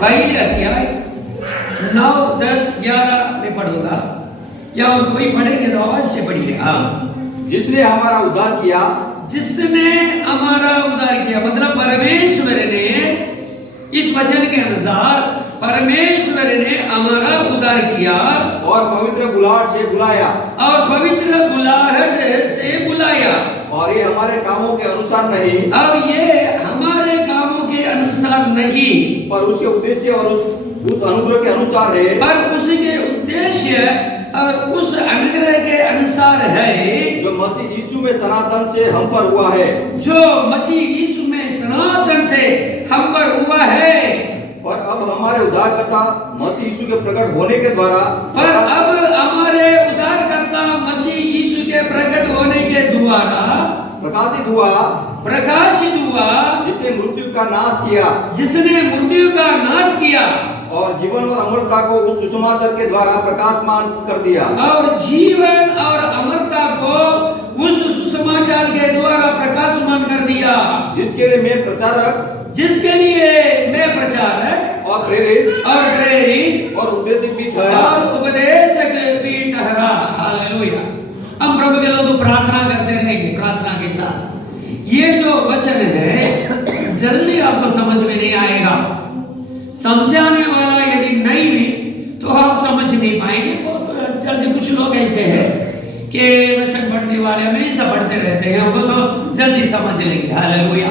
पहले अध्याय 9, 10, 11 में पढ़ूंगा, या और कोई पढ़ेंगे तो आवाज से पढ़िए। हाँ, जिसने हमारा उद्धार किया, जिसने हमारा उद्धार किया, मतलब परमेश्वर ने इस वचन के अनुसार परमेश्वर ने हमारा उद्धार किया और पवित्र बुलाहट से बुलाया, और पवित्र बुलाहट से बुलाया, और ये हमारे कामों के अनुसार नहीं, और ये हमारे कामों के अनुसार नहीं, पर उसके उद्देश्य और उस अनुग्रह के अनुसार है, पर उसके उद्देश्य और उस अनुग्रह के अनुसार है, जो मसीह यीशु में सनातन से हम पर हुआ है, जो मसीह यीशु में सनातन से हम पर हुआ है। और अब हमारे उद्धारकर्ता मसीह यीशु के प्रकट होने के द्वारा, पर अब हमारे उद्धारकर्ता मसीह यीशु के प्रकट होने के द्वारा प्रकाशित हुआ, जिसने मृत्यु का नाश किया, जिसने मृत्यु का नाश किया, और जीवन और अमरता को उस सुसमाचार के द्वारा प्रकाशमान कर दिया, और जीवन और अमरता को उस सुसमाचार के द्वारा प्रकाशमान कर दिया, जिसके लिए मैं प्रचारक और प्रेरित और उपदेशक भी ठहरा। हालेलुया। हम प्रभु के लोग प्रार्थना करते रहेंगे, प्रार्थना के साथ ये जो वचन है जल्दी आपको समझ में नहीं आएगा। समझाने वाला यदि नहीं तो आप समझ नहीं पाएंगे। बहुत जल्दी कुछ लोग ऐसे हैं कि वचन पढ़ने वाले हमेशा पढ़ते रहते हैं, वो तो जल्दी समझ लेंगे। हालेलुया।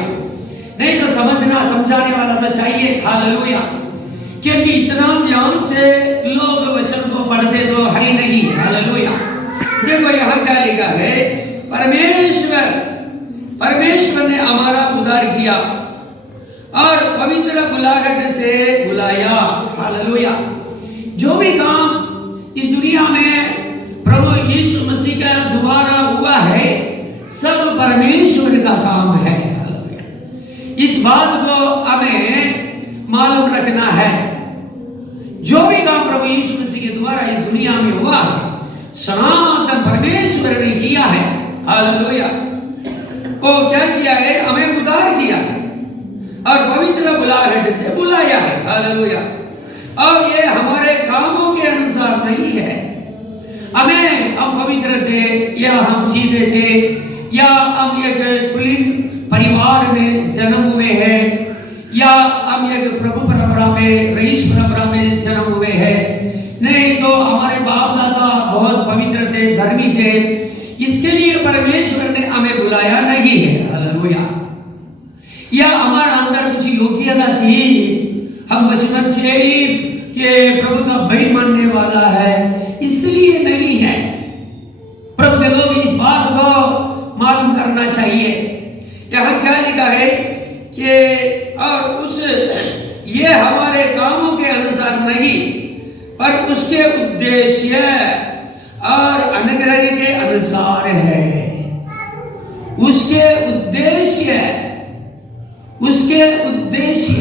नहीं तो समझाने वाला तो चाहिए। हालेलुया। क्योंकि इतना ध्यान से लोग वचन को पढ़ते तो है ही नहीं। हालेलुया। देखो यहाँ क्या लिखा है, परमेश्वर ने हमारा उद्धार किया और पवित्र बुलाहट से बुलाया। हालेलुया। जो भी काम इस दुनिया में प्रभु यीशु मसीह का द्वारा हुआ है सब परमेश्वर का काम है। हालेलुया। इस बात को हमें मालूम रखना है। जो भी काम प्रभु यीशु मसीह के द्वारा इस दुनिया में हुआ है सनातन परमेश्वर ने किया है। हालेलुया। वो क्या किया है? हमें उद्धार किया है और पवित्र बुलाहट से बुलाया है। हालेलुया। और ये हमारे कामों के अनुसार नहीं है। हम पवित्र थे या हम सीधे थे या हम एक कुलीन परिवार में जन्म हुए हैं या हम एक प्रभु परंपरा में, रईस परंपरा में जन्म हुए हैं, नहीं तो हमारे बाप दादा बहुत पवित्र थे, धर्मी थे, इसके लिए परमेश्वर ने हमें बुलाया नहीं है। हालेलुया। या हमारा अंदर कुछ योग्यता थी, हम बचपन से ही कि प्रभु का भय मानने वाला है, इसलिए नहीं है। प्रभु के लोग इस बात को मालूम करना चाहिए। यहाँ क्या लिखा है कि और ये हमारे कामों के अनुसार नहीं पर उसके उद्देश्य और अनुग्रह के अनुसार है। उसके उद्देश्य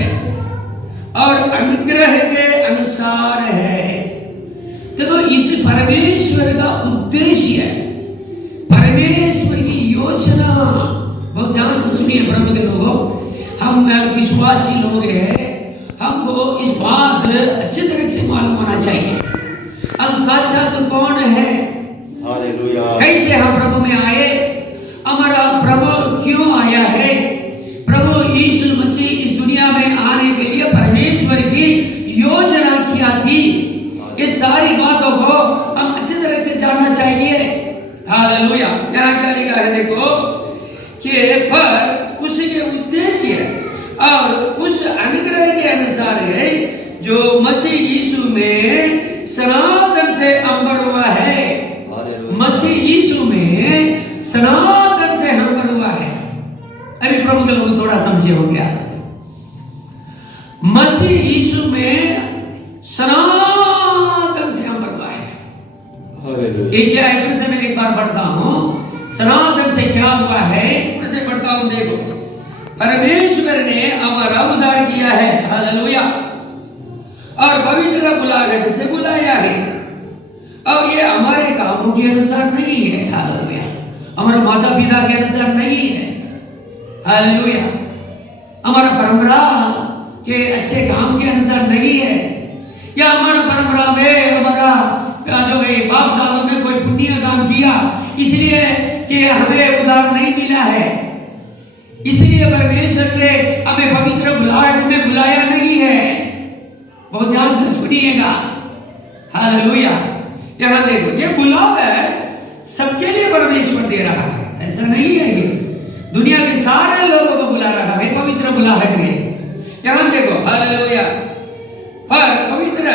और अनुग्रह के अनुसार है। तो इस परमेश्वर का उद्देश्य, परमेश्वर की योजना, बहुत ध्यान से सुनिए प्रभु के लोगों, हम विश्वासी लोग हैं, हमको इस बात अच्छी तरह से मालूम होना चाहिए हम साक्षात कौन है, हालेलुया, कैसे हम प्रभु में आए, हमारा प्रभु क्यों आया है। प्रभु यीशु मसीह इस दुनिया में आने के लिए परमेश्वर की योजना किया थी। ये सारी बातों को हम अच्छी तरह से जानना चाहिए। हालेलुया। यहाँ क्या लिखा है देखो कि पर उसके उद्देश्य और उस अनुग्रह के अनुसार है जो मसीह यीशु में सनातन से अंबर हुआ है। मसीह यीशु में सनातन से अंबर हुआ है। अभी प्रभु के लोग थोड़ा समझे हो गया। मसीह यीशु में सनातन से अंबर हुआ है। ये क्या है? फिर से मैं एक बार पढ़ता हूं। सनातन से क्या हुआ है? फिर से पढ़ता हूं। देखो, परमेश्वर ने हमारा उद्धार किया है। हालेलुया। और पवित्र बुलाहट से बुलाया है। और ये हमारे कामों के अनुसार नहीं है। हालेलुया। हमारे माता पिता के अनुसार नहीं है। हालेलुया। हमारा परंपरा के अच्छे काम के अनुसार नहीं है, या हमारा परंपरा में हमारा जो है बाप दादों में कोई पुण्य काम किया इसलिए कि हमें उद्धार नहीं मिला है, इसलिए परमेश्वर ने हमें पवित्र बुलाहट में बुलाया नहीं है। बहुत ध्यान से सुनिएगा, हालेलुया। यहां देखो, ये बुलाहट सबके लिए परमेश्वर दे रहा है, ऐसा नहीं है ये दुनिया के सारे लोगों को बुला रहा है पवित्र बुलाहट में। यहां देखो, हालेलुया। पर पवित्र,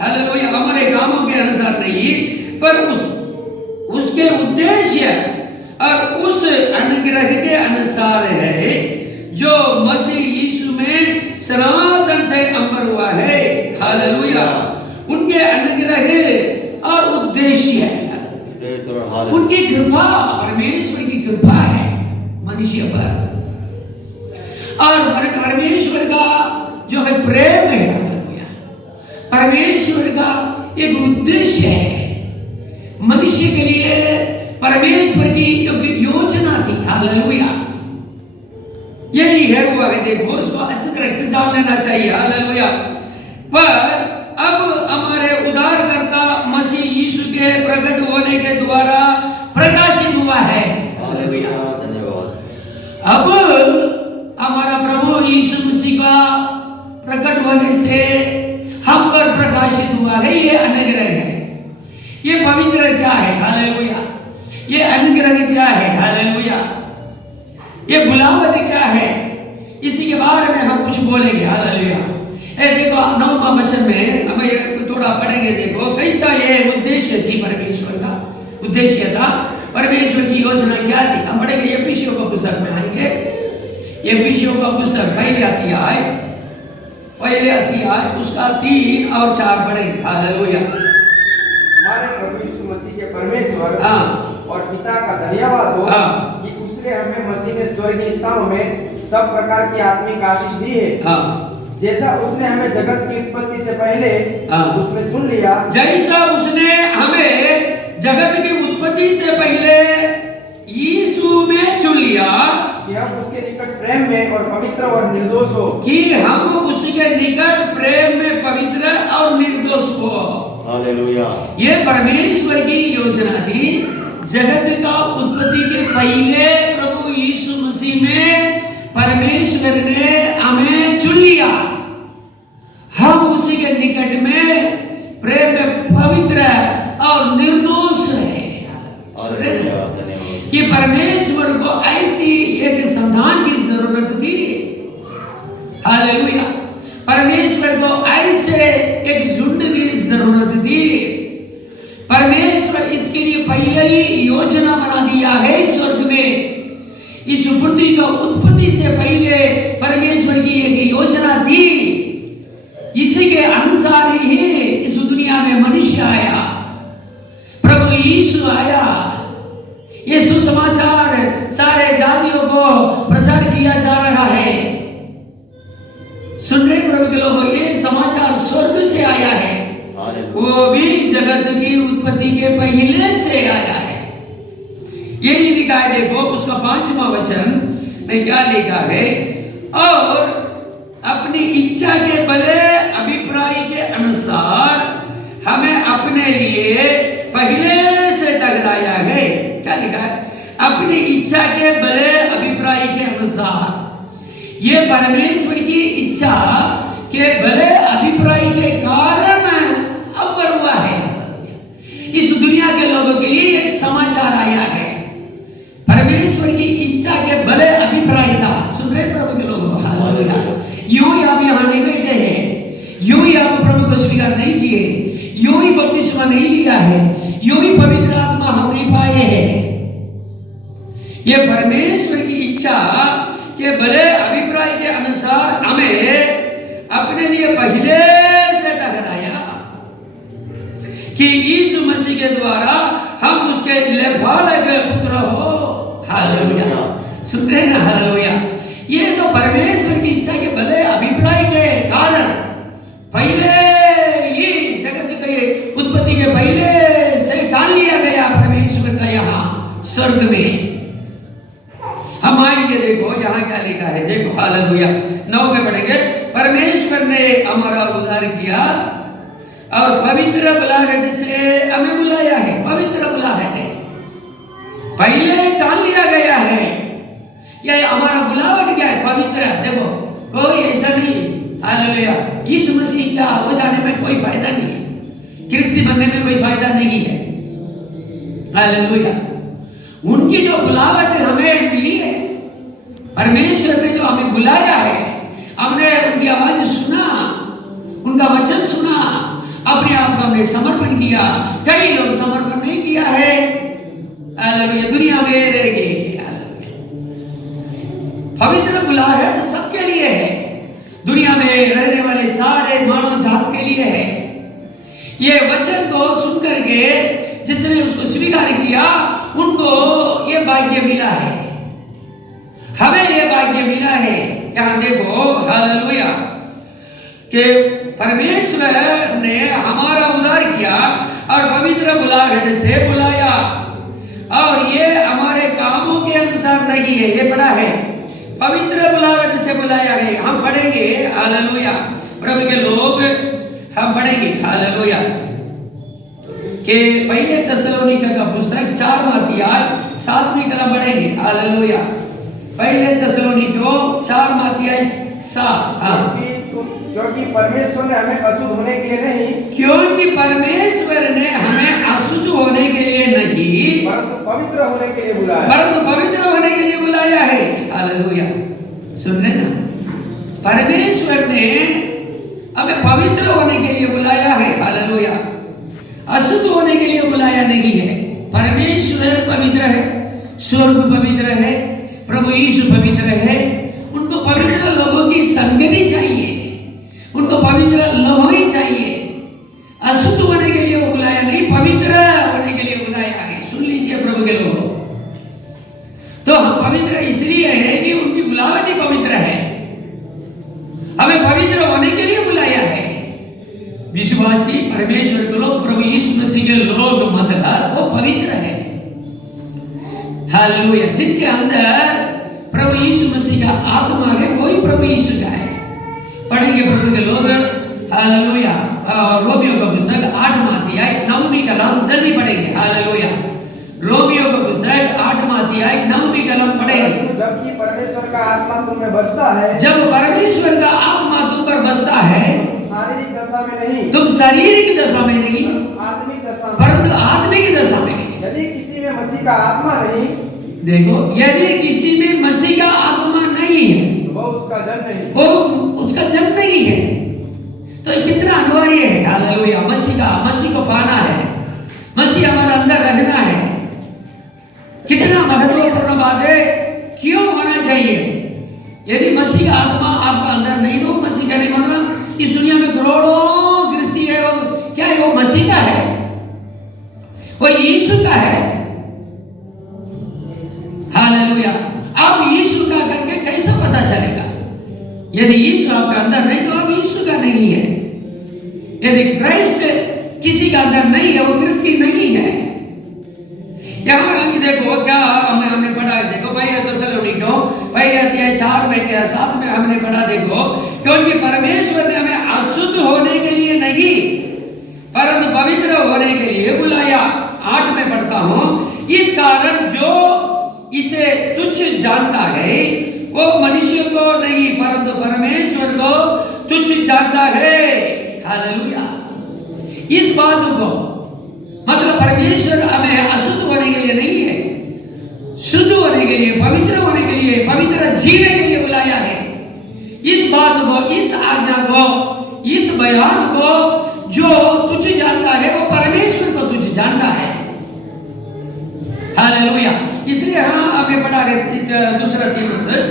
हालेलुया, हमारे कामों के अनुसार नहीं, पर उसके उद्देश्य और उस अनुग्रह के अनुसार है जो मसीह यीशु में सनातन से अमर हुआ है, हालेलुया। उनके अनुग्रह और उद्देश्य, उनकी कृपा, परमेश्वर की कृपा है मनुष्य पर, और परमेश्वर का जो है प्रेम है, परमेश्वर का एक उद्देश्य है मनुष्य के लिए, परमेश्वर की योजना थी, हालेलुया। यही है वो है, देखो उसको अच्छी तरह से जान लेना चाहिए, हालेलुया। पर अब हमारे उद्धारकर्ता मसीह यीशु के प्रकट होने के द्वारा प्रकाशित हुआ है, हालेलुया। अब हमारा प्रभु यीशु मसीह का प्रकट होने से हम पर प्रकाशित हुआ है, ये अनुग्रह है, ये पवित्र क्या है, हालेलुया। ये अनुग्रह क्या है, हालेलुया। ये बुलावट क्या है, इसी के बारे में हम कुछ बोलेंगे, हालेलुया। देखो 9वां वचन में हमें थोड़ा पढ़ेंगे, देखो कैसा ये उद्देश्य थी परमेश्वर का, उद्देश्य था परमेश्वर की योजना क्या थी। हम पढ़ेंगे एफिसियों का पुस्तक में आएंगे, एफिसियों का पुस्तक पहले अध्याय उसका 3 और 4 पढ़ेंगे, हालेलुया। हमारे प्रभु यीशु मसीह के परमेश्वर और पिता का धन्यवाद हो कि उसने हमें मसीह में स्वर्गीय स्थानों में सब प्रकार की आत्मिक आशीष दी है, जैसा उसने हमें जगत की उत्पत्ति से पहले उसमें चुन लिया, जैसा उसने हमें जगत की उत्पत्ति से पहले यीशु में चुन लिया कि हम उसके निकट प्रेम में और पवित्र और निर्दोष हो, कि हम उसके निकट प्रेम में पवित्र और निर्दोष हो, हालेलुया। ये परमेश्वर की योजना थी, जगत का उत्पत्ति के पहले प्रभु यीशु मसीह में परमेश्वर ने हमें चुन लिया, हम उसी के निकट में प्रेम में पवित्र और निर्दोष रहे, कि परमेश्वर को ऐसी एक संतान की जरूरत थी, हालेलुया। परमेश्वर को ऐसे एक झुंड की जरूरत थी, परमेश्वर इसके लिए पहले ही योजना बना दिया है स्वर्ग में। इस पृथ्वी का उत्पत्ति से पहले परमेश्वर की एक योजना थी, इसी के अनुसार ही इस दुनिया में मनुष्य आया, प्रभु यीशु आया। ये सुसमाचार सारे जातियों को प्रचार किया जा रहा है, सुन रहे प्रभु के लोगों, ये समाचार स्वर्ग से आया है, वो भी जगत की उत्पत्ति के पहले से आया है। यही लिखा है, देखो उसका 5वां वचन में क्या लिखा है, और अपनी इच्छा के भले अभिप्राय के अनुसार हमें अपने लिए पहले से ठहराया है। क्या लिखा है? अपनी इच्छा के भले अभिप्राय के अनुसार। ये परमेश्वर की इच्छा के भले अभिप्राय के कारण अब हुआ है। इस दुनिया के लोगों के लिए एक समाचार आया है, परमेश्वर की इच्छा के भले अभिप्राय का। सुन रहे प्रभु के लोगों, हालेलुया। यूं ही आप यहाँ नहीं बैठे हैं, यूं ही आप प्रभु को स्वीकार नहीं किए, यूं ही बपतिस्मा नहीं लिया है, यूं ही पवित्र आत्मा हम नहीं पाए हैं। ये परमेश्वर की इच्छा के भले अभिप्राय के अनुसार हमें अपने लिए पहले से ठहराया कि यीशु मसीह के द्वारा हम उसके लेभालक पुत्र हो। हालेलुया, सुन रहे हैं? हालेलुया। ये तो परमेश्वर की इच्छा के भले अभिप्राय के कारण पहले ही जगत के उत्पत्ति के पहले से डाल लिया गया परमेश्वर का यहाँ स्वर्ग में। हम आएंगे, देखो यहाँ क्या लिखा है, देखो हालेलुया। 9 में पढ़ेंगे, परमेश्वर ने हमारा उद्धार किया और पवित्र बुलाहट से हमें बुलाया है। पवित्र बुलाहट है, पहले टाल लिया गया है। यह हमारा बुलावट क्या है? पवित्र। देखो कोई ऐसा नहीं, हालेलुया, यीशु मसीह का हो जाने में कोई फायदा नहीं है, ख्रिस्ती बनने में कोई फायदा नहीं है। हालेलुया, उनकी जो बुलावट हमें मिली है, परमेश्वर ने जो हमें बुलाया है, हमने उनकी आवाज सुना, उनका वचन सुना, अपने आप को हमने समर्पण किया। कई लोग समर्पण नहीं किया है, हालेलुया, दुनिया में रह गए। पवित्र बुलाहट सबके लिए है, दुनिया में रहने वाले सारे मानव जात के लिए है। ये वचन को सुन करके जिसने उसको स्वीकार किया, उनको ये भाग्य मिला है, हमें ये भाग्य मिला है। यहां देखो, हालेलुया, कि परमेश्वर ने हमारा उद्धार किया और पवित्र बुलाहट से बुलाया, और ये हमारे कामों के अनुसार नहीं है, ये बड़ा है, पवित्र बुलाहट से बुलाया गया। हम पढ़ेंगे, हालेलुया, प्रभु के लोग, हम पढ़ेंगे, हालेलुया, कि पहले थिस्सलुनीके का पुस्तक 4वां अध्याय 7वें कलम पढ़ेंगे, हालेलुया, पहले थिस्सलुनीके 4वां अध्याय 7। क्योंकि परमेश्वर ने हमें अशुद्ध होने के लिए नहीं, क्योंकि परमेश्वर ने हमें अशुद्ध होने के लिए नहीं, परंतु पवित्र होने के लिए बुलाया, परंतु पवित्र होने के लिए बुलाया है। हालेलुया, सुन रहे ना, परमेश्वर ने हमें पवित्र होने के लिए बुलाया है। हालेलुया, अशुद्ध होने के लिए बुलाया नहीं है। परमेश्वर पवित्र है, स्वर्ग पवित्र है, प्रभु यीशु पवित्र है। उनको पवित्र लोगों की संगति चाहिए, उनको पवित्र लोग ही चाहिए। अशुद्ध होने के लिए वो बुलाया नहीं, पवित्र होने के लिए बुलाया है। सुन लीजिए प्रभु के लोगों, तो हम पवित्र इसलिए है कि उनकी बुलावट ही पवित्र है, हमें पवित्र होने के लिए बुलाया है। विश्वासी परमेश्वर के लोग, प्रभु यीशु मसीह के लोग, मतलब वो पवित्र है। हालेलुया, जिनके अंदर प्रभु यीशु मसीह का आत्मा है, वही प्रभु यीशु का है। पढ़ेंगे प्रभु के लोग, हालेलुया, रोमियो का पुस्तक 8वां अध्याय 9वीं कलम, जल्दी पढ़ेंगे, हालेलुया, रोमियो का पुस्तक 8वां अध्याय 9वीं कलम पढ़ेंगे। जबकि परमेश्वर का आत्मा तुम में बसता है, जब परमेश्वर का आत्मा तुम पर बसता है, शारीरिक दशा में नहीं, तुम शारीरिक दशा में नहीं, आत्मिक दशा में, परंतु आत्मिक दशा में। यदि किसी में मसीह का आत्मा नहीं, देखो, यदि किसी में मसीह का आत्मा नहीं है, वो उसका जन नहीं, वो उसका जन नहीं है। तो ये कितना अनिवार्य है, हालेलुया, मसीह को पाना है, मसीह हमारे अंदर रहना है। कितना महत्वपूर्ण बात है, क्यों होना चाहिए? यदि मसीह का आत्मा आपका अंदर नहीं, तो मसीह का नहीं, मतलब इस दुनिया में करोड़ों ख्रिस्ती है, वो क्या है? वो मसीह का है, वो यीशु का है। हालेलुया, आप यीशु का करके कैसे पता चलेगा? यदि यीशु आपके अंदर नहीं, तो आप यीशु का नहीं है। यदि क्राइस्ट किसी का अंदर नहीं है, वो क्रिस्ती नहीं है। यहाँ देखो क्या हमने पढ़ा है, देखो भाई थिस्सलुनीके पहले अध्याय 4 में क्या 7 में हमने पढ़ा, देखो, क्योंकि परमेश्वर ने हमें अशुद्ध होने के लिए नहीं, परंतु पवित्र होने के लिए बुलाया। 8 में पढ़ता हूं, इस कारण जो इसे तुच्छ जानता है, वो मनुष्य को नहीं, परंतु परमेश्वर को तुच्छ जानता है। हालेलुया, इस बात को, मतलब परमेश्वर हमें अशुद्ध होने के लिए नहीं है, शुद्ध होने के लिए, पवित्र होने के लिए, पवित्र जीने के लिए बुलाया है। इस बात को, इस आज्ञा को, इस बयान को जो तुच्छ जानता है, वो परमेश्वर को तुच्छ जानता है। हालेलुया, इसलिए आपने पढ़ा है दूसरा तीमुथियुस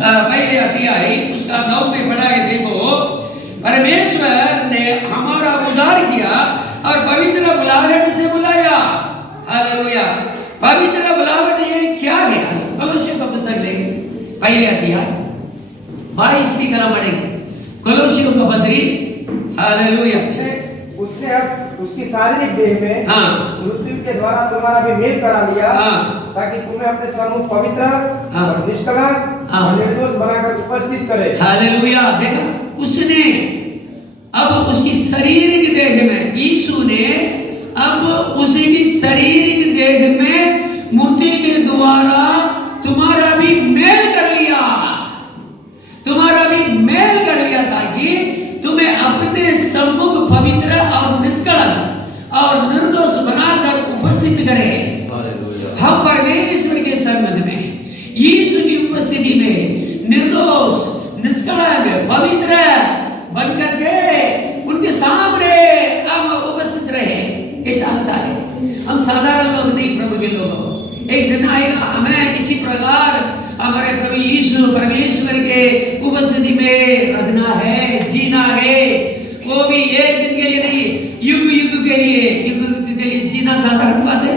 पहले अध्याय उसका 9 में पढ़ा है। देखो, परमेश्वर ने हमारा उद्धार किया और पवित्र बुलाहट से बुलाया। हालेलुया, पवित्र बुलाहट ये क्या है? कोलोसियों का पुस्तक लेंगे, पहले अध्याय 22वीं कलम पढ़ेंगे, कोलोसियों का पत्री। हालेलुया, उसने अब उसकी शारीरिक देह में हाँ मृत्यु के द्वारा तुम्हारा भी मेल करा लिया, हाँ ताकि तुम्हें अपने सम्मुख पवित्र हाँ। और निष्कलंक हाँ। और निर्दोष बनाकर उपस्थित करे। हालेलुया। देखा उसने अब उसकी शारीरिक देह में, यीशु ने अब उसकी शारीरिक देह में मूर्ति के द्वारा तुम्हारा भी मेल कर लिया, तुम्हारा भी मेल कर लिया, ताकि तुम्हें अपने सम्मुख पवित्र और निष्कलंक और निर्दोष बनाकर उपस्थित करे। हम परमेश्वर के सन्मुख में, यीशु की उपस्थिति में निर्दोष, निष्कलंक, पवित्र बनकर के उनके सामने हम उपस्थित रहे। ये चाहता है। हम साधारण लोग नहीं, प्रभु के लोग। एक दिन आएगा हमें इसी प्रकार हमारे प्रभु यीशु परमेश्वर के उपस्थिति में रहना है, जीना है। वो भी एक दिन के लिए नहीं, युग युग के लिए जीना साधारण बात है।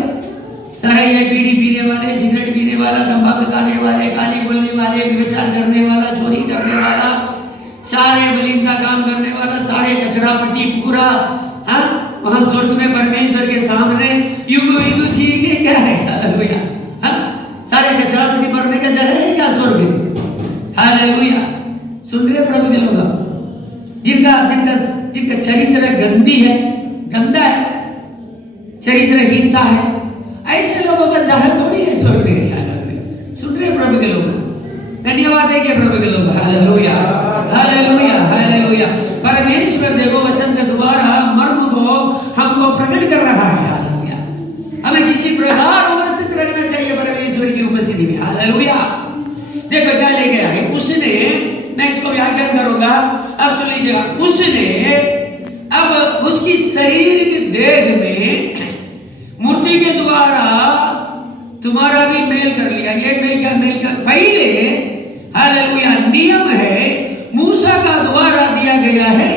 सारे ये बीड़ी पीने वाले, सिगरेट पीने वाला, तंबाकू खाने वाले, गाली बोलने वाले, व्यभिचार करने वाला, चोरी करने वाला, सारे मलिन का काम करने वाला, सारे कचरा पट्टी पूरा, हाँ वहां स्वर्ग में परमेश्वर के सामने युग युग जी के क्या है। हालेलुया। हाँ सारे कचरा पट्टी भरने का जगह है क्या स्वर्ग? हालेलुया। सुन रहे प्रभु के लोग? जिनका चरित्र गंदी है, गंदा है, चरित्रहीनता है, ऐसे लोगों का जहर थोड़ी है स्वर्ग में। सुन रहे प्रभु के लोग? धन्यवाद है कि प्रभु के लोग। Hallelujah, hallelujah, hallelujah. परमेश्वर देखो वचन के द्वारा मर्म को हमको प्रकट कर रहा है। हालेलुया। हमें किसी प्रकार उपस्थित रहना चाहिए परमेश्वर की उपस्थिति में। हालेलुया। देखो क्या ले गया है उसने, मैं इसको व्याख्यान करूंगा, अब सुन लीजिएगा। उसने अब उसकी शारीरिक देह में मूर्ति के द्वारा तुम्हारा भी मेल कर लिया। ये मैं क्या मेल कर, पहले हालेलुया नियम है मूसा का द्वारा दिया गया है,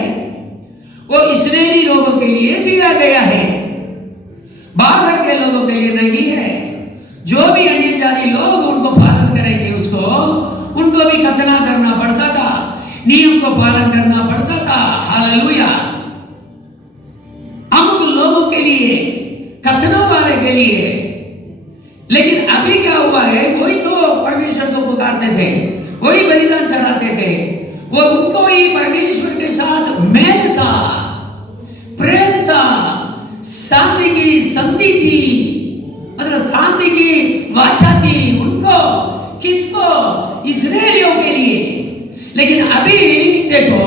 वो इस्राएली लोगों के लिए दिया गया है, बाहर के लोगों के लिए नहीं है। जो भी अन्य जाति लोग उनको पालन करेंगे, उनको भी खतना करना पड़ता था, नियम को पालन करना पड़ता था। हालेलुया। अमुक लोगों के लिए, खतनों वाले के लिए। लेकिन अभी क्या हुआ है, वही तो परमेश्वर को पुकारते थे, वही बलिदान चढ़ाते थे, वो उनको ही परमेश्वर के साथ मेल था, प्रेम था, शांति की संधि थी, मतलब शांति की वाचा थी उनको। किसको? इस्राएलियों के लिए। लेकिन अभी देखो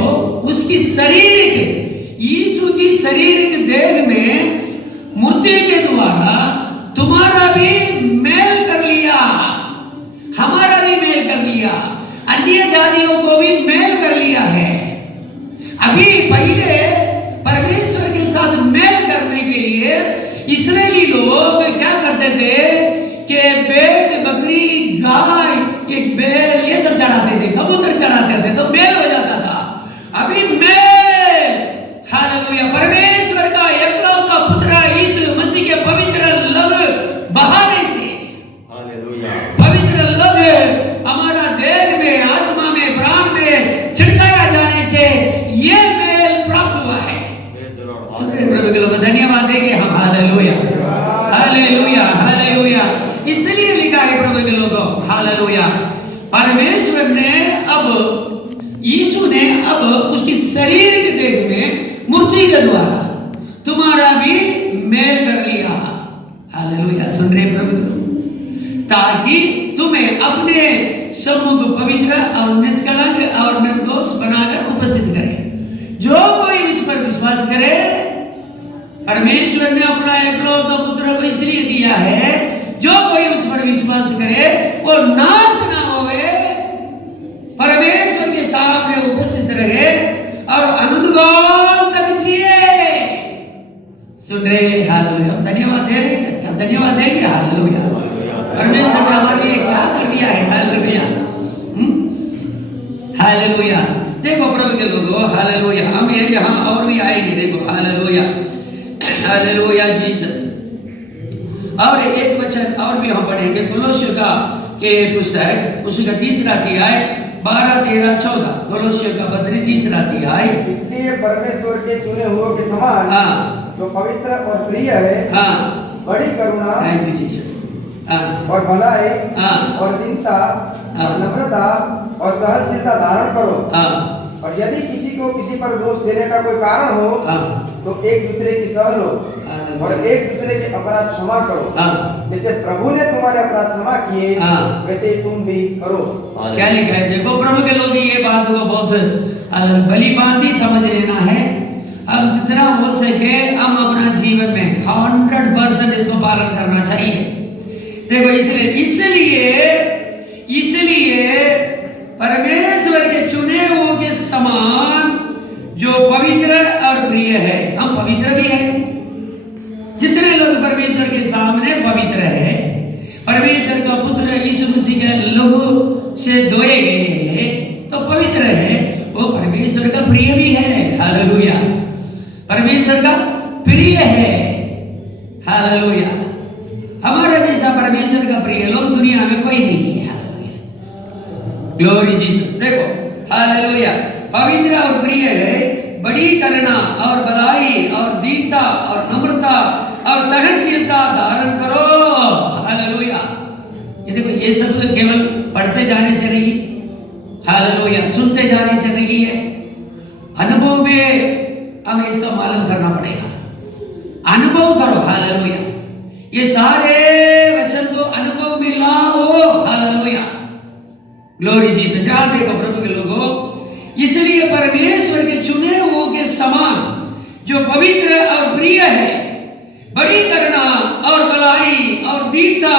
उसकी शारीरिक, यीशु की शारीरिक देह में मूर्ति के द्वारा तुम्हारा भी मेल कर लिया, हमारा भी मेल कर लिया, अन्य जातियों को भी मेल कर लिया है। अभी पहले परमेश्वर के साथ मेल करने के लिए इस्राएली लोग क्या करते थे कि भेड़, बकरी, गाय, एक बैल, ये सब चढ़ाते थे, कबूतर चढ़ाते थे, तो मेल हो जाता था। अभी मेल, हालेलुया, परमेश्वर का एकलौता पुत्र यीशु मसीह के पवित्र लहू बहाने से, हालेलुया, पवित्र लहू हमारा देह में, आत्मा में, प्राण में छिड़काया जाने से ये मेल प्राप्त हुआ है। प्रभु के लोग धन्यवाद देंगे हम। Hallelujah, hallelujah, hallelujah. इसलिए लिखा है प्रभु के लोगों, हालेलुया, परमेश्वर ने अब, यीशु ने अब उसकी शरीर के देह में मूर्ति के द्वारा तुम्हारा भी मेल कर लिया। हालेलुया। सुन रहे प्रभु, ताकि तुम्हें अपने सम्मुख पवित्र और निष्कलंक और निर्दोष बनाकर उपस्थित करे। जो कोई इस पर विश्वास करे, परमेश्वर ने अपना एकलौता पुत्र को इसलिए दिया है, जो कोई उस पर विश्वास करे वो नाश ना होवे, परमेश्वर के सामने उपस्थित रहे और अनंत काल तक जिए। सुन रहे? हालेलुया। धन्यवाद है, धन्यवाद है कि हालेलुया, परमेश्वर ने हमारे लिए क्या कर दिया है। Hallelujah, hallelujah. देखो प्रभु के लोगों, हालेलुया, हम ये यहाँ और भी आएंगे। देखो हालेलुया, हालेलुया जीसस। और एक वचन और भी हम पढ़ेंगे, कोलोस्सियों का के पुस्तक, उसका 3रा अध्याय 12, 13, 14। कोलोस्सियों का पत्री 3रा अध्याय। इसलिए परमेश्वर के चुने हुओं के समान जो पवित्र और प्रिय है, हाँ, बड़ी करुणा थैंक यू जीसस। हाँ, और भलाई हाँ, और दीनता हाँ। और नम्रता और सहनशीलता धारण करो। हाँ, और यदि किसी को किसी पर दोष देने का कोई कारण हो, हाँ, तो एक दूसरे की सह लो हाँ। और एक दूसरे के अपराध क्षमा करो। हाँ, जैसे प्रभु ने तुम्हारे अपराध क्षमा किए, हाँ। वैसे ही तुम भी करो। क्या लिखा है देखो, प्रभु के लोग ये बात को बहुत भली भांति समझ लेना है। हम जितना हो सके हम अपना जीवन में 100% इसको पालन करना चाहिए। देखो इसलिए परमेश्वर के चुने हुए के समान जो पवित्र और प्रिय है, हम पवित्र भी हैं। जितने लोग परमेश्वर के सामने पवित्र है, परमेश्वर का पुत्र यीशु मसीह के लहू से धोए गए हैं, तो पवित्र है, वो परमेश्वर का प्रिय भी है। हालेलुया, परमेश्वर का प्रिय है। हालेलुया, हमारा जैसा परमेश्वर का प्रिय लोग दुनिया में कोई नहीं है। Hallelujah, glory Jesus. देखो हालेलुया, पवित्र और प्रिय है, बड़ी करुणा और भलाई और दीनता और नम्रता और सहनशीलता धारण करो। हालेलुया, ये देखो, ये सब केवल पढ़ते जाने से नहीं, हालेलुया, सुनते जाने से नहीं है, अनुभव में हमें इसका मालूम करना पड़ेगा। अनुभव करो। हालेलुया, ये सारे वचन को अनुभव में लाओ। Hallelujah, glory Jesus. आप देखो प्रभु के लोगों, इसलिए परमेश्वर के चुने हुए के समान जो पवित्र और प्रिय है, बड़ी करुणा और भलाई और दीनता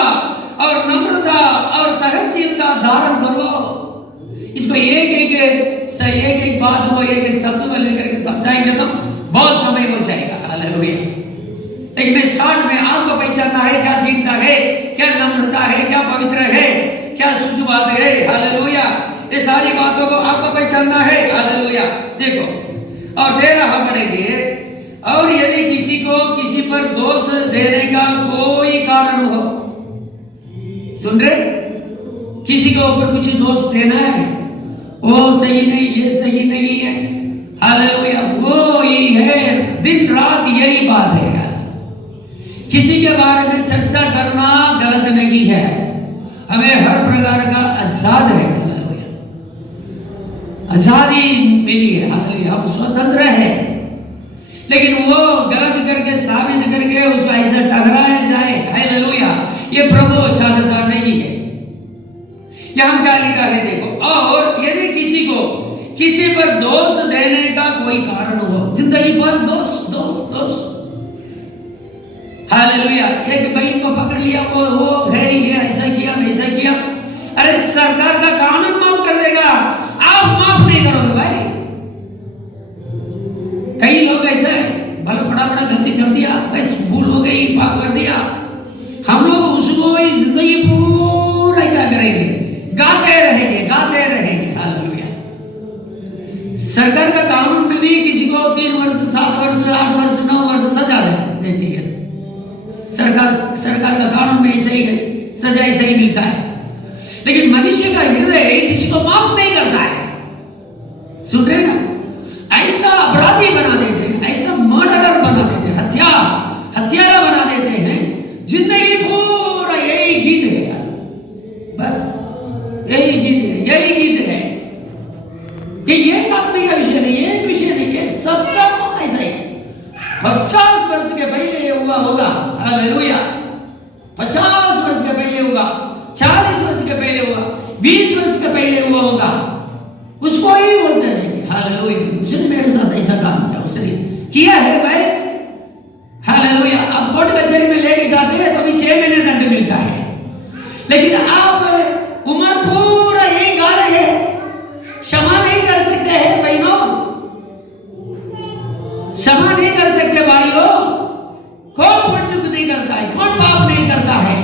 और नम्रता और सहनशीलता धारण करो। इसको एक बात को एक शब्द में लेकर के समझाएंगे तो बहुत समय हो जाएगा। हालेलुया, लेकिन मैं शॉर्ट में आपको पहचानना है क्या दीनता है, क्या नम्रता है, क्या पवित्र है, क्या शुद्ध बात है। हालेलुया, ये सारी बातों को आपको पहचानना है। हालेलुया, देखो और 13 हम पढ़ेंगे। और यदि किसी को किसी पर दोष देने का कोई कारण हो, सुन रहे, किसी के ऊपर कुछ दोष देना है, वो सही नहीं, ये सही नहीं है। हालेलुया, वो ही है, दिन रात यही बात है। किसी के बारे में चर्चा करना गलत नहीं है, हमें हर प्रकार का आजाद है। आजादी मिली है। हालेलुया, हम स्वतंत्र है, लेकिन वो गलत करके साबित करके उसको ऐसा टकराया जाए, हालेलुया, ये प्रभु चाहता नहीं है। यहां क्या लिखा है देखो, और यदि किसी को किसी पर दोष देने का कोई कारण हो, जिंदगी भर दोष दोष दोष। हालेलुया, एक बहन को पकड़ लिया, वो है ये ऐसा किया वैसा किया, अरे सरकार का कानून माफ कर देगा, आप माफ नहीं करोगे भाई। कई लोग ऐसे भले बड़ा गलती कर दिया, बस भूल हो गई, पाप कर दिया, हम लोग उसको जिंदगी पूरा क्या करेंगे, गाते रहेंगे। हालेलुया, सरकार का कानून में भी किसी को 3 वर्ष 7 वर्ष 8 वर्ष 9 वर्ष सजा देती है। सरकार का कानून में ऐसे ही सजा ऐसे ही मिलता है, लेकिन मनुष्य का हृदय किसी को माफ नहीं करता है। सुन रहे ना, ऐसा अपराधी बना देते हैं, ऐसा मर्डरर बना देते हैं, हत्यारा बना देते हैं, जिंदगी पूरा यही गीत है यार, बस यही गीत है। ये एक आदमी का विषय नहीं है, एक विषय नहीं है, सबका ऐसा ही। 50 वर्ष के पहले ये हुआ होगा, हालेलुया, 50 वर्ष के पहले होगा, 40 वर्ष के पहले हुआ, 20 वर्ष के पहले हुआ होगा, उसको ही बोलते रहेंगे। हालेलुया, उसने मेरे साथ ऐसा काम किया, उसने किया है भाई। हालेलुया, अब कोर्ट कचहरी में लेके जाते हैं तो भी 6 महीने दंड मिलता है, लेकिन आप उम्र पूरा यही गा रहे हैं, क्षमा नहीं कर सकते हैं बहनों, क्षमा नहीं कर सकते भाइयों। कौन पश्चाताप नहीं करता है, कौन पाप नहीं करता है?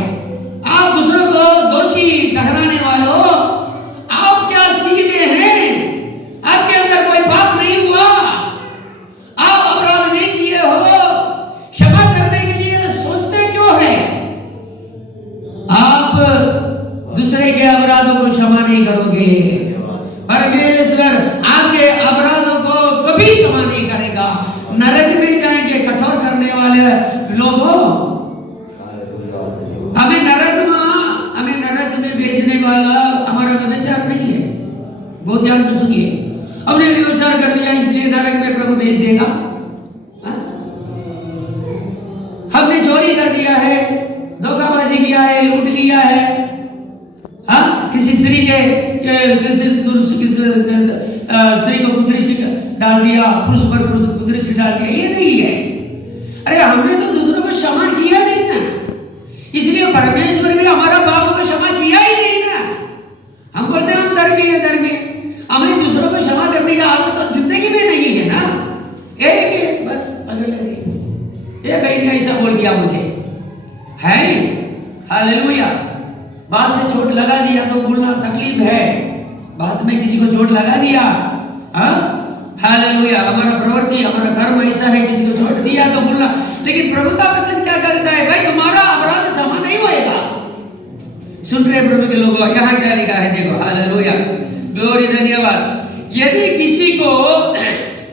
आप दूसरों को दोषी ठहराने वालों, आप क्या सीधे हैं? आपके अंदर कोई पाप नहीं हुआ, आप अपराध नहीं किए हो, क्षमा करने के लिए सोचते क्यों है? आप दूसरे के अपराधों को क्षमा नहीं करोगे, परमेश्वर आपके अपराधों को कभी क्षमा नहीं करेगा, नरक में जाएंगे, कठोर करने वाला हमारा व्यभिचार नहीं है। बहुत ध्यान से सुनिए। हमने व्यभिचार कर दिया इसलिए नरक में प्रभु भेज देगा। हमने चोरी कर दिया है, धोखाबाजी किया है, लूट लिया है, हाँ, किसी स्त्री स्त्री को कुदृष्टि डाल दिया, पुरुष पर कुदृष्टि डाल दिया, ये नहीं है। अरे हमने तो दूसरों को क्षमा किया नहीं ना, इसलिए परमेश्वर भी हमारा पाप को क्षमा किया ही नहीं ना। हम बोलते हैं हम धर्मी है, धर्मी, हमने दूसरों को क्षमा करने का आदत तो जिंदगी में नहीं है ना। एक बस पकड़ लेंगे, ये भाई ने ऐसा बोल दिया मुझे, है हालेलुया। बात से चोट लगा दिया तो बोलना तकलीफ है, बात में किसी को चोट लगा दिया, हाँ हालेलुया। हमारा प्रवृत्ति, हमारा कर्म ऐसा है, किसी को छोड़ दिया तो बोलना। लेकिन प्रभु का वचन क्या कहता है, भाई तुम्हारा अपराध क्षमा नहीं होएगा। सुन रहे प्रभु के लोगों, यहाँ क्या लिखा है देखो, हालेलुया, ग्लोरी, धन्यवाद। यदि किसी को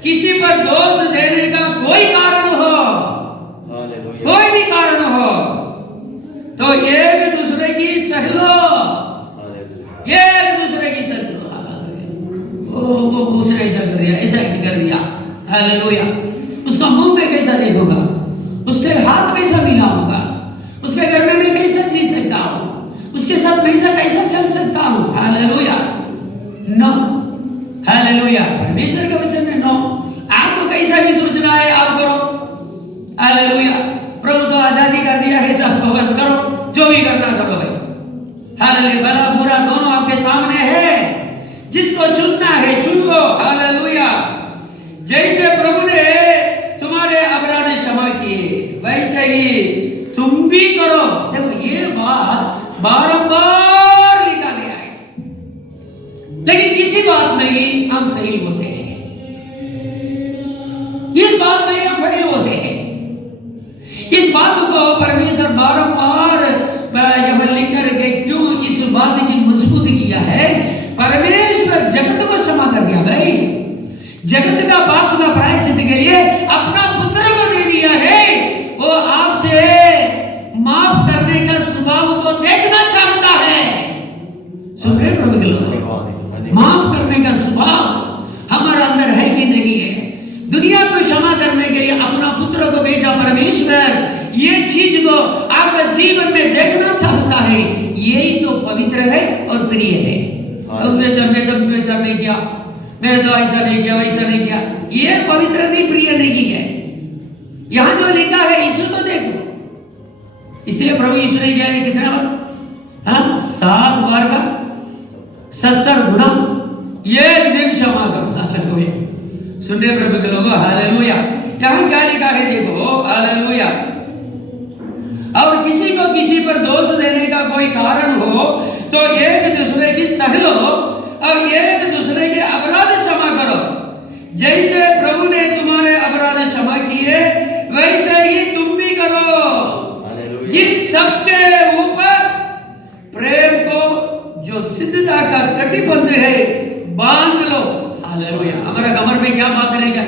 किसी पर दोष देने का कोई कारण हो, कोई भी कारण हो, तो एक दूसरे की सह लो, एक दूसरे की सह लो। वो उसने ऐसा कर दिया, ऐसा कर दिया, हालेलुया। उसका मुंह में कैसा देखोगा, उसके हाथ कैसा मिला होगा, उसके घर में मैं कैसा जी सकता हूँ, उसके साथ कैसा चल सकता हूँ, हालेलुया। No, hallelujah. परमेश्वर के वचन में नो। आपको कैसा भी सोचना है आप करो, हालेलुया। प्रभु तो आजादी कर दिया है, सबको बस करो, जो भी करना करो भाई, हालेलुया। भला बुरा दोनों आपके सामने है, जिसको चुनना है चुन लो, हालेलुया। जैसे प्रभु ने तुम्हारे अपराध क्षमा किए वैसे ही तुम भी करो। देखो ये बात बारंबार लिखा गया है, लेकिन इसी बात में ही हम फेल होते हैं, इस बात में हम फेल होते हैं। इस बात को परमेश्वर बारंबार यहाँ लिख करके क्यों इस बात की मजबूत किया है। परमेश्वर जगत को क्षमा कर दिया भाई, जगत का पाप का प्रायश्चित के लिए अपना पुत्र को दे दिया है। वो आपसे माफ करने का स्वभाव को देखना चाहता है। सुन रहे प्रभु के लोग, माफ करने का स्वभाव हमारा अंदर है कि नहीं है। दुनिया को क्षमा करने के लिए अपना पुत्र को भेजा परमेश्वर, ये चीज को आपका जीवन में देखना चाहता है। यही तो पवित्र है और प्रिय है। मैं तो व्यभिचार नहीं किया, मैं तो ऐसा नहीं किया, वैसा नहीं किया, ये पवित्र नहीं, प्रिय नहीं है। यहाँ जो लिखा है यीशु तो देखो, इसलिए प्रभु यीशु ने क्या है, कितना बार, हाँ 7 बार का 70 गुना एक दिन क्षमा करो, हालेलुया। सुन रहे प्रभु के लोगों, हालेलुया। यहाँ क्या लिखा है देखो, हालेलुया। और किसी को किसी पर दोष देने का कोई कारण हो तो एक दूसरे की सह लो और एक दूसरे के अपराध क्षमा करो, जैसे प्रभु ने तुम्हारे अपराध क्षमा किए वैसे ही तुम भी करो। इन सबके ऊपर प्रेम को जो सिद्धता का कटिबंध है बांध लो, हालेलुया। हमारा कमर में क्या बांधने का,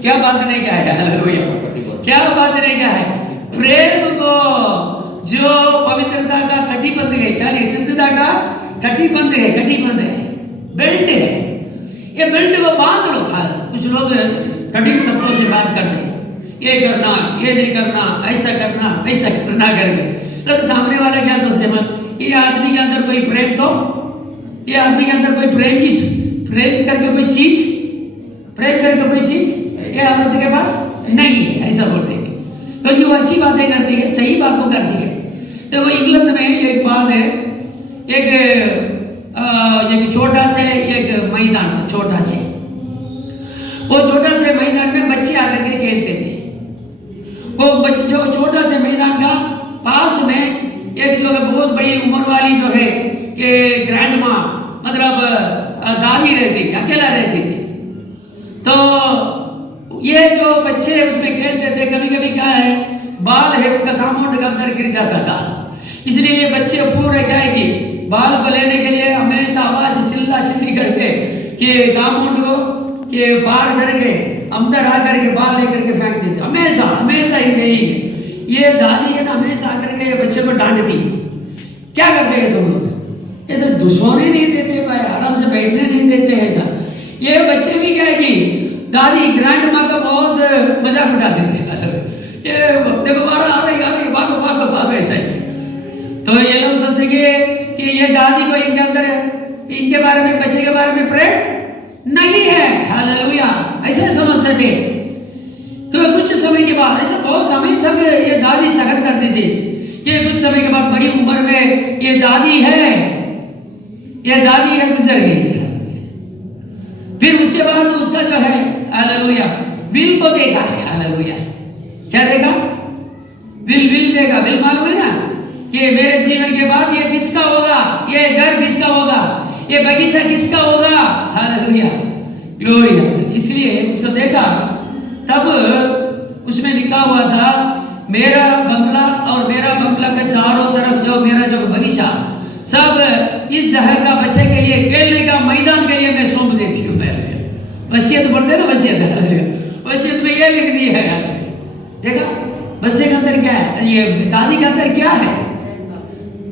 क्या बांधने का है, हालेलुया, क्या बांधने का है, प्रेम को, जो पवित्रता का कटिबंध है, क्या सिद्धता का कटिबंध है, कटिबंध है, बेल्ट है, ये बेल्ट को बांध लो। कुछ लोग कठिन शब्दों से बात करते हैं, ये करना, ये नहीं करना, ऐसा करना, वैसा करना करके, तो सामने वाला क्या सोचते हैं, ये आदमी के अंदर कोई प्रेम, तो ये आदमी के अंदर कोई प्रेम करके कोई चीज, प्रेम करके कोई चीज ये औरत के पास नहीं है, ऐसा बोल देंगे। क्योंकि वो अच्छी बातें करती है, सही बातों करती है। तो वो इंग्लैंड में एक बात है, एक छोटा से एक मैदान, छोटा से, वो छोटा से मैदान में बच्चे आकर के खेलते थे। वो बच्चे जो छोटा से मैदान का पास में एक जो बहुत बड़ी उम्र वाली जो है कि ग्रैंड माँ, मतलब दादी रहती थी, अकेला रहती थी। तो ये जो बच्चे उसमें खेलते थे, कभी कभी क्या है, बाल है उनका कांपाउंड के अंदर गिर जाता था, इसलिए ये बच्चे पूरे क्या है कि बाल को लेने के लिए हमेशा आवाज चिल्ला चिल्ली करके कि कांपाउंड को के पार करके अंदर आकर के बाल लेकर के फेंक देते, हमेशा ही यही है। ये दादी है ना, हमेशा आकर के ये बच्चे को डांटती, क्या करते हैं तुम लोग? ये तो दुश्मने नहीं देते भाई, आराम से बैठने नहीं देते हैं ऐसा। ये बच्चे भी क्या है कि दादी ग्रैंड माँ का बहुत मजाक उठाते थे, ये देखो आ रही भागो भागो भागो ऐसा ही। तो ये लोग सोचेंगे कि ये दादी को इनके अंदर इनके बारे में, बच्चे के बारे में प्रेम नहीं है। हालेलुया, ऐसे समझते थे। तो कुछ समय के बाद, ऐसा बहुत समय तक ये दादी सगन करती थी कि कुछ समय के बाद बड़ी उम्र में ये दादी है गुजर गई। फिर उसके बाद उसका जो है हालेलुया विल को देखा है। हालेलुया, क्या देखा? विल देखा। विल मालूम है ना कि मेरे जीवन के बाद ये किसका होगा, ये घर किसका होगा, ये बगीचा किसका होगा। Hallelujah, glory. इसलिए उसको देखा, तब उसमें लिखा हुआ था मेरा बंगला और मेरा बंगला के चारों तरफ जो मेरा जो बगीचा सब इस जहर का बच्चे के लिए खेलने का मैदान के लिए मैं सौंप देती हूँ। वसीयत पढ़ते ना, वसीयत में ये लिख दी है। देखा बच्चे के अंदर क्या है, ये दादी के अंदर क्या है?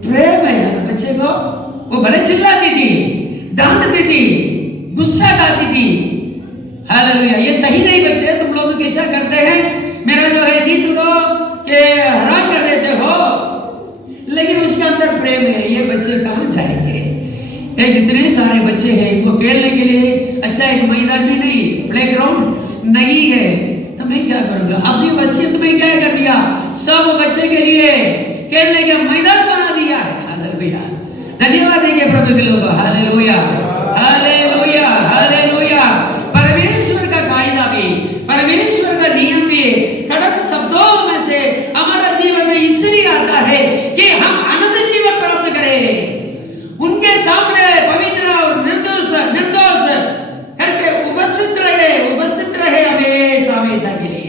प्रेम है। बच्चे को वो भले चिल्लाती थी, डांटती थी, गुस्सा करती थी। हालेलुया, ये सही नहीं बच्चे, तुम लोग कैसा करते हैं, मेरा जो है नींद को के हराम कर देते हो। लेकिन उसके अंदर प्रेम है। ये बच्चे कहाँ जाएंगे? एक इतने सारे बच्चे हैं, इनको खेलने के लिए अच्छा एक मैदान भी नहीं, प्लेग्राउंड नहीं है, तो मैं क्या करूंगा? अपनी वसीयत में क्या कर दिया? सब बच्चे के लिए खेलने का मैदान बना दिया है। हालेलुया, धन्यवाद देंगे प्रभु के लोग। Hallelujah, hallelujah, hallelujah. परमेश्वर का कायदा भी, परमेश्वर का नियम भी कड़क शब्दों में से हमारा जीवन में इसलिए आता है कि हम अनंत जीवन प्राप्त करें। उनके सामने पवित्र और निर्दोष करके उपस्थित रहे हमेशा के लिए।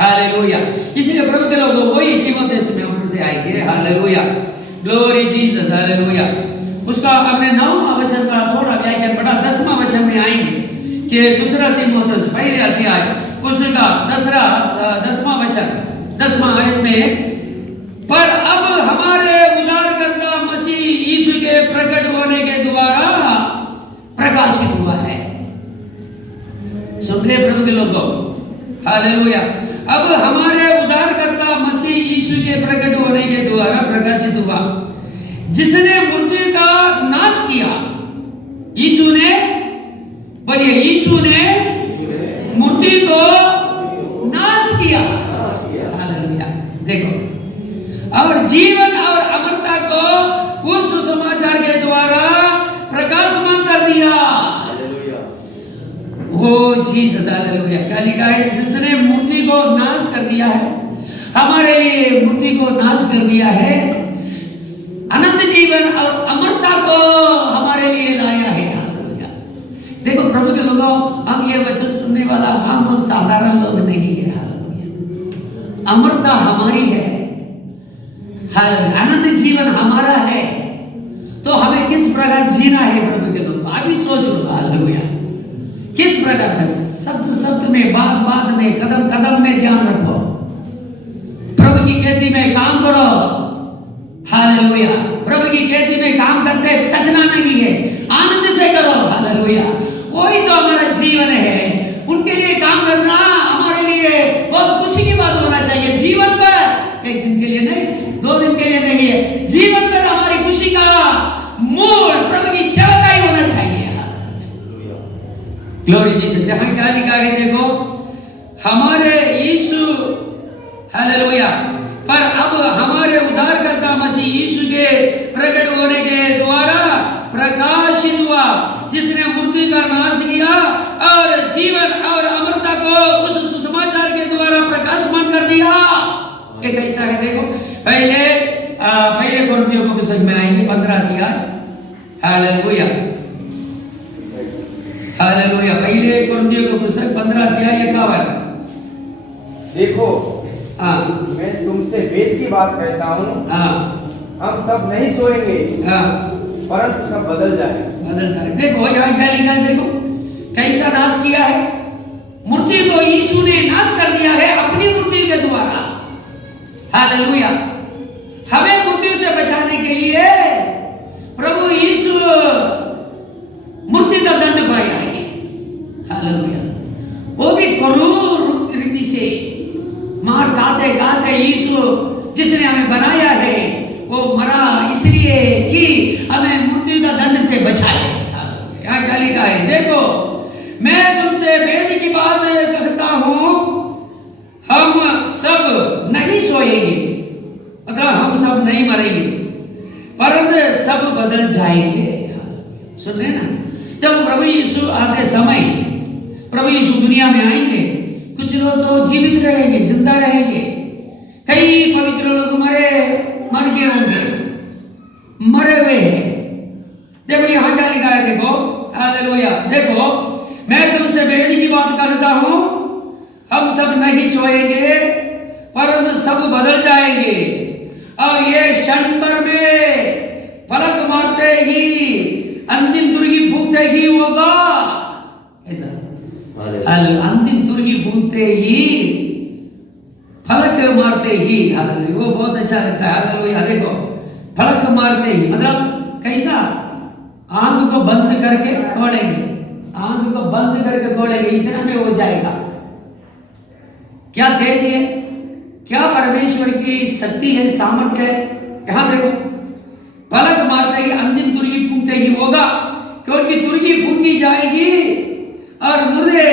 हालेलुया, इसलिए प्रभु के लोग वही तीमुथियुस में ऊपर से आएंगे। Hallelujah, glory Jesus. हालेलुया, उसका अपने 9वां वचन का थोड़ा व्याख्यान पढ़ा, 10वां वचन में आएंगे कि दूसरा तीमुथियुस पहले अध्याय उसका 10वां वचन 10वां आयत में, पर अब हमारे उद्धारकर्ता मसीह यीशु के प्रकट होने के द्वारा प्रकाशित हुआ है। सुन ले प्रभु के लोगों, हालेलुया। अब हमारे उद्धारकर्ता मसीह यीशु के प्रकट होने के द्वारा प्रकाशित हुआ, जिसने मूर्ति का नाश किया। यीशु ने, बोलिए, यीशु ने मूर्ति को नाश किया। हालेलुया, देखो, और जीवन और अमरता को उस सुसमाचार के द्वारा प्रकाशमान कर दिया। वो जीसस। हालेलुया, क्या लिखा है? जिसने मूर्ति को नाश कर दिया है, हमारे लिए मूर्ति को नाश कर दिया है, अनंत जीवन और अमरता को हमारे लिए लाया है। हालेलुया, देखो प्रभु के लोगों, हम ये वचन सुनने वाला हम साधारण लोग नहीं है। हालेलुया, अमरता हमारी है, अनंत जीवन हमारा है, तो हमें किस प्रकार जीना है प्रभु के लोग? अभी सोच लो। हालेलुया, किस प्रकार में? शब्द में, बात में, कदम में ध्यान रखो, प्रभु की खेती में काम करो। हालेलुया, प्रभु की खेती में काम करते थकना नहीं है, आनंद से करो। हालेलुया, वही तो हमारा जीवन है। उनके लिए काम करना हमारे लिए बहुत खुशी की बात होना चाहिए। जीवन पर, एक दिन के लिए नहीं, 2 दिन के लिए नहीं है, जीवन पर हमारी खुशी का मूल प्रभु की सेवकाई होना चाहिए। Glory Jesus. यहाँ क्या लिखा है देखो, हमारे यीशु, हालेलुया, पर अब हमारे उद्धारकर्ता मसीह यीशु के प्रकट होने के द्वारा प्रकाशित हुआ, जिसने मूर्ति का नाश किया और जीवन और अमरता को उस सुसमाचार के द्वारा प्रकाशमान कर दिया। एक ऐसा है देखो, पहले कोरिन्थियों के पुस्तक में आएंगे 15 अध्याय। हालेलुया, हालेलुया, पहले कोरिन्थियों के पुस्तक 15 अध्याय 51। देखो, मैं तुमसे वेद की बात कहता हूँ, हम सब नहीं सोएंगे, परंतु सब बदल जाए। देखो यहाँ क्या लिखा है, देखो कैसा नाश किया है। मूर्ति को यीशु ने नाश कर दिया है अपनी मूर्ति के द्वारा। हालेलुया, हमें मृत्यु से बचाने के लिए प्रभु यीशु मृत्यु का दंड पाया है। हालेलुया। वो भी क्रूर रीति से मार खाते खाते यीशु जिसने हमें बनाया है वो मरा इसलिए कि हमें मृत्यु का दंड से बचाए। यहाँ क्या लिखा है देखो, मैं तुमसे वेद की बात कहता हूं, हम सब नहीं सोएंगे, मतलब हम सब नहीं मरेंगे, परंतु सब बदल जाएंगे। सुन रहे ना, जब प्रभु यीशु आते समय प्रभु यीशु दुनिया में आएंगे, कुछ लोग तो जीवित रहेंगे, जिंदा रहेंगे, कई पवित्र लोग मर गए होंगे, मरे हुए हैं। देखो यहां क्या लिखा है, देखो हालेलुया। देखो मैं तुमसे वेद की बात करता हूं, हम सब नहीं सोएंगे परंतु सब बदल जाएंगे, और ये क्षण भर में पलक मारते ही अंतिम तुरही फूंकते ही होगा। ऐसा अंतिम तुरही फूंकते ही, फलक मारते ही, हालेलुया। वो बहुत अच्छा लगता है, हालेलुया। देखो फलक मारते ही मतलब कैसा, आंख को बंद करके खोलेंगे, आंख को बंद करके खोलेंगे, इतना में हो जाएगा। क्या तेज है, क्या परमेश्वर की शक्ति है, सामर्थ्य है। यहां देखो पलक मारते ही अंतिम तुरही फूंकते ही होगा, क्योंकि तुरही फूंकी जाएगी और मुर्दे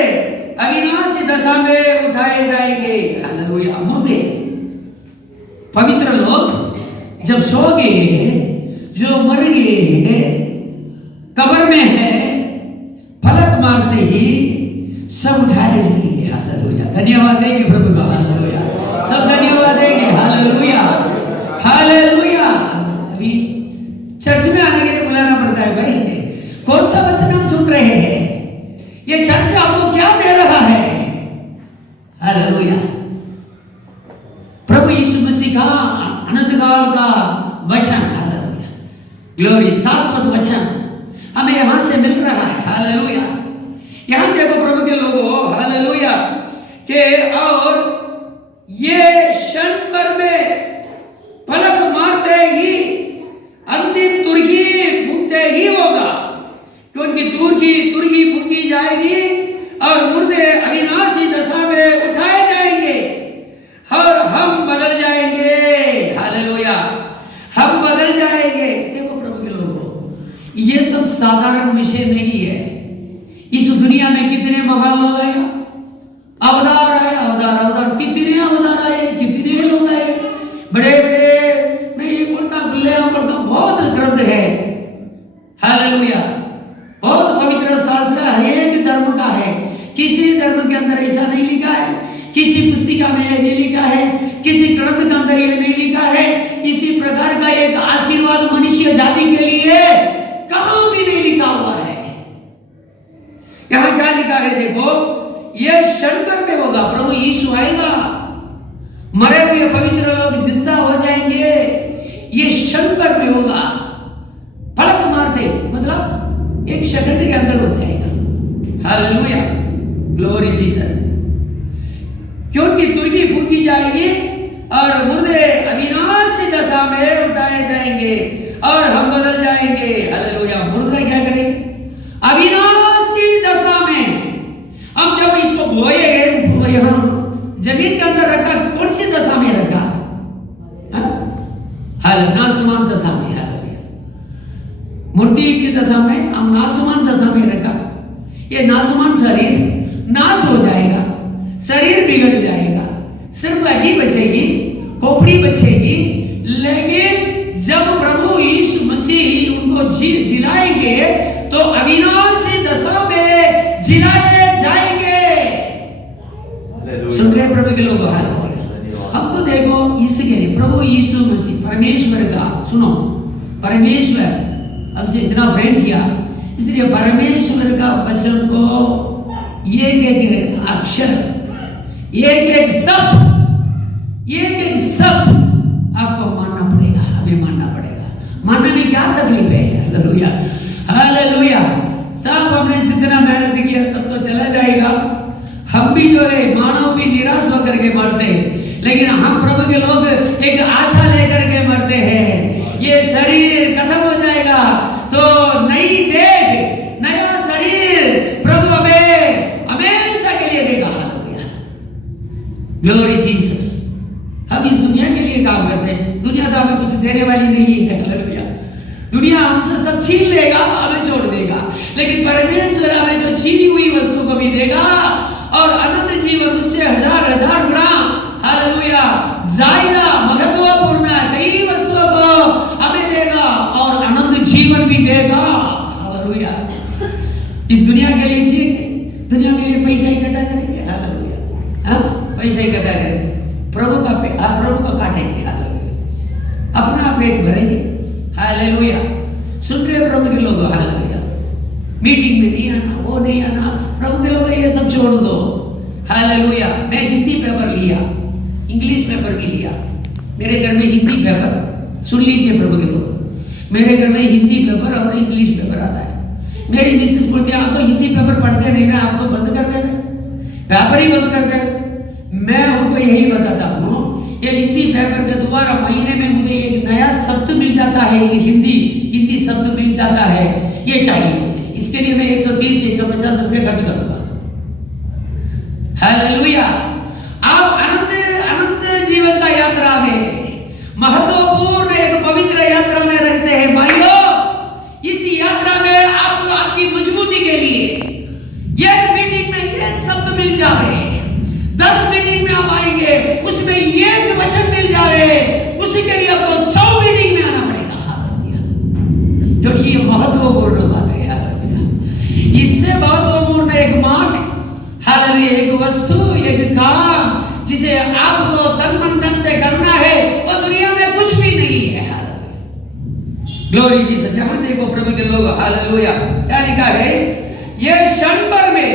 अविनाशी दशा में उठाए जाएंगे। हालेलुया। मुर्दे पवित्र लोग जब सो गए, जो मर गए कब्र में है, पलक मारते ही सब उठाए जाएंगे। हालेलुया। धन्यवाद देंगे प्रभु का। हालेलुया। सब धन्यवाद देंगे। Hallelujah, hallelujah. अभी चर्च में आने के लिए बुलाना पड़ता है भाई। कौन सा वचन हम सुन रहे हैं, ये चर्च आपको क्या दे रहा है। हालेलुया। प्रभु यीशु मसीह का अनंत काल का वचन, हालेलुया, ग्लोरी, शाश्वत वचन हमें यहां से मिल रहा है। हालेलुया। यहां देखो प्रभु के लोगों, हालेलुया, के और ये क्षण भर में पलक मारते ही अंतिम तुरही फूंकते ही होगा, क्योंकि तुरही फूंकी जाएगी और मुर्दे अविनाशी दशा में उठाए जाएंगे और हम बदल जाएंगे। हालेलुया। हम बदल जाएंगे। देखो प्रभु के लोगों, ये सब साधारण विषय नहीं है। इस दुनिया में कितने महान लोग आए, अवतार आए, अवतार कितने अवतार आए, कितने लोग आए, बड़े बड़े, मैं ये बोलता बहुत ग्रंथ है। हालेलुया। बहुत पवित्र शास्त्र हर एक धर्म का है, किसी धर्म के अंदर ऐसा नहीं लिखा है, किसी पुस्तिका में यह नहीं लिखा है, किसी ग्रंथ के अंदर यह नहीं लिखा है। इसी प्रकार का एक आशीर्वाद मनुष्य जाति के लिए कहां भी नहीं लिखा हुआ है। यहां क्या लिखा है देखो, यह क्षण भर में होगा। प्रभु यीशु आएगा, मरे हुए पवित्र लोग जिंदा हो जाएंगे, ये क्षण भर में होगा। पलक मारते मतलब एक सेकंड के अंदर हो जाएगा। Hallelujah, glory Jesus. क्योंकि तुरही फूंकी जाएगी और मुर्दे अविनाशी दशा में उठाए जाएंगे और हम बदल जाएंगे। हालेलुया। मुर्दे क्या करेंगे, अविनाशी दशा में। हम जब इसको बोए यहां जमीन के अंदर रखा, कौन सी दशा में रखा, नासमान दशा में। मूर्ति की दशा में हम नासमान दशा में रखा। ये नासमान शरीर नाश हो जाएगा, शरीर बिगड़ जाएगा, सिर्फ हड्डी बचेगी, खोपड़ी बचेगी। लेकिन जब प्रभु यीशु मसीह उनको जिलाएंगे तो अविनाशी दशा में जिलाए जाएंगे। सुन रहे प्रभु के लोग, हमको देखो इसके लिए प्रभु यीशु मसीह परमेश्वर का, सुनो, परमेश्वर हमसे इतना प्रेम किया, इसलिए परमेश्वर का वचन को एक एक अक्षर, एक एक शब्द आपको मानना पड़ेगा, हमें मानना पड़ेगा। मानने में क्या तकलीफ है। Hallelujah, hallelujah. सब हमने जितना मेहनत किया सब तो चला जाएगा। हम भी जो है मानव भी निराश होकर के मरते हैं, लेकिन हम प्रभु के लोग एक आशा लेकर के मरते ये शरीर खत्म हो जाएगा तो नई देह, नया शरीर प्रभु हमें हमेशा के लिए देगा। Hallelujah, glory Jesus. हम इस दुनिया के लिए काम करते हैं, दुनिया तो हमें कुछ देने वाली नहीं है। हालेलुया, दुनिया हमसे सब छीन लेगा, हमें छोड़ देगा, लेकिन परमेश्वर हमें जो छीनी हुई वस्तु को भी देगा और अनंत जीवन उससे हजार हजार गुना, हालेलुया, ज्यादा महत्वपूर्ण कई वस्तुओं को हमें देगा और अनंत जीवन भी देगा। हालेलुया, इस दुनिया के लिए जिएंगे, दुनिया के लिए पैसा इकट्ठा करेंगे। हालेलुया, हाँ, पैसा इकट्ठा करेंगे, प्रभु का काटेंगे। हालेलुया, अपना पेट भरेंगे। हालेलुया, सुन रहे प्रभु के लोग। हालेलुया, मीटिंग में नहीं आना, वो नहीं आना, प्रभु के लोग ये सब छोड़ दो। हालेलुया, मैं हिंदी पेपर लिया, इंग्लिश पेपर भी लिया, मेरे घर में हिंदी पेपर, सुन लीजिए प्रभु के लोग, मेरे घर में हिंदी पेपर और इंग्लिश पेपर आता है। मेरी मिसेस बोलती है आप तो हिंदी पेपर पढ़ते नहीं ना, आप तो बंद कर देना, पेपर ही बंद कर देना। मैं उनको यही बताता हूँ, ये हिंदी पेपर के द्वारा महीने में मुझे एक नया शब्द मिल जाता है, हिंदी शब्द मिल जाता है, ये चाहिए मुझे, इसके लिए मैं 130 से 150 रुपये खर्च करूंगा। हालेलुया, आप अनंत जीवन का यात्रा में, महत्वपूर्ण एक पवित्र यात्रा में रहते हैं भाइयों। इस यात्रा में आपको आपकी मजबूती के लिए एक मीटिंग में एक शब्द मिल जाए, 10 मीटिंग में आप आएंगे उसमें एक वचन मिल जाए, उसी के लिए आपको 100 मीटिंग में आना पड़ेगा। हालेलुया, क्योंकि ये महत्वपूर्ण बात है। हालेलुया, इससे महत्वपूर्ण एक मार्ग, हालेलुया, एक वस्तु, एक काम जिसे आपको तन मन धन से करना है, वो दुनिया में कुछ भी नहीं है। Hallelujah, glory Jesus. हम देखो प्रभु के लोग, हालेलुया, क्या लिखा है, ये क्षण भर में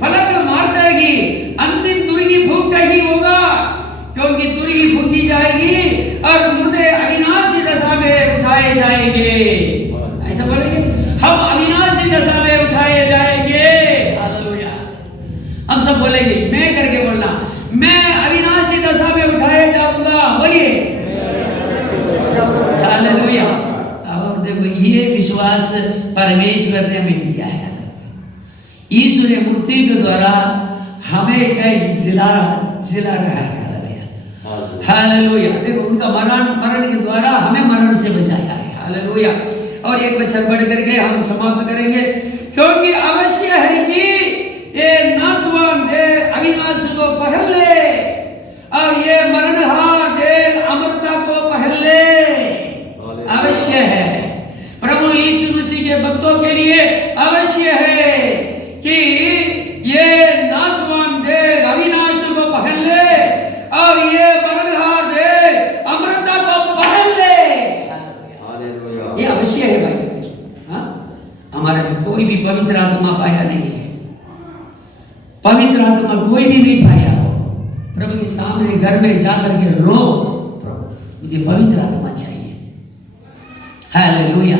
फलक मारता है कि अंतिम तुरही फूंकता ही होगा, क्योंकि तुरही फूंकी जाएगी और मुर्दे अविनाशी दशा में उठाए जाएंगे। ऐसा बोलेंगे, हम अविनाशी दशा में उठाए जाएंगे। हालेलुया, हम सब बोलेंगे, मैं करके बोलना, मैं अविनाशी दशा में उठाए जाऊंगा। बोलिए हालेलुया। और देखो ये विश्वास परमेश्वर ने हमें दिया है। ईश्वरीय मूर्ति के द्वारा हमें क्या जिला रहा है। हालेलुया, देखो उनका मरण के द्वारा हमें मरण से बचाया है। हालेलुया, और एक वचन बढ़ करके हम समाप्त करेंगे, क्योंकि अवश्य है कि ये नासवान देह अविनाशी को पहल ले और ये मरणहार देह अमरता को पहल ले। अवश्य है, प्रभु यीशु मसीह के भक्तों के लिए अवश्य है कि ये नासवान देह अविनाशी को पहल ले और ये मरणहार देह अमरता को पहल ले। ये अवश्य है भाई। हाँ, हमारे में कोई भी पवित्र आत्मा पाया नहीं है, पवित्र आत्मा कोई भी नहीं पाया। प्रभु के सामने घर में जाकर के रो, प्रभु मुझे पवित्र आत्मा चाहिए। Hallelujah,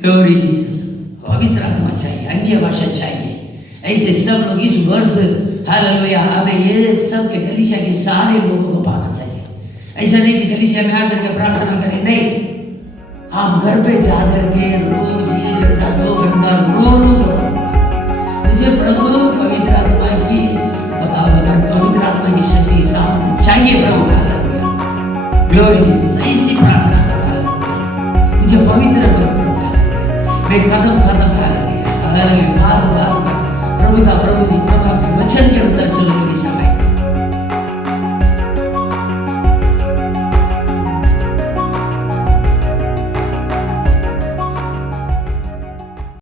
glory Jesus. पवित्र आत्मा चाहिए, अन्य भाषा चाहिए। ऐसे सब लोग इस वर्ष, हालेलुया, हमें ये सब के कलीसिया के सारे लोगों को पाना चाहिए। ऐसा नहीं कि कलीसिया में आकर के प्रार्थना करें, नहीं, आप घर पे जाकर के रोज 1 घंटा 2 घंटा रो करो, मुझे प्रभु पवित्र आत्मा की शक्ति सामर्थ्य चाहिए। प्रभु हालेलुया, ग्लोरी जीसस। ऐसी प्रार्थना करो, मुझे पवित्र करो प्रभु, मैं कदम हालेलुया, बात प्रभु जी, प्रभु आपके वचन के अनुसार चलो मेरी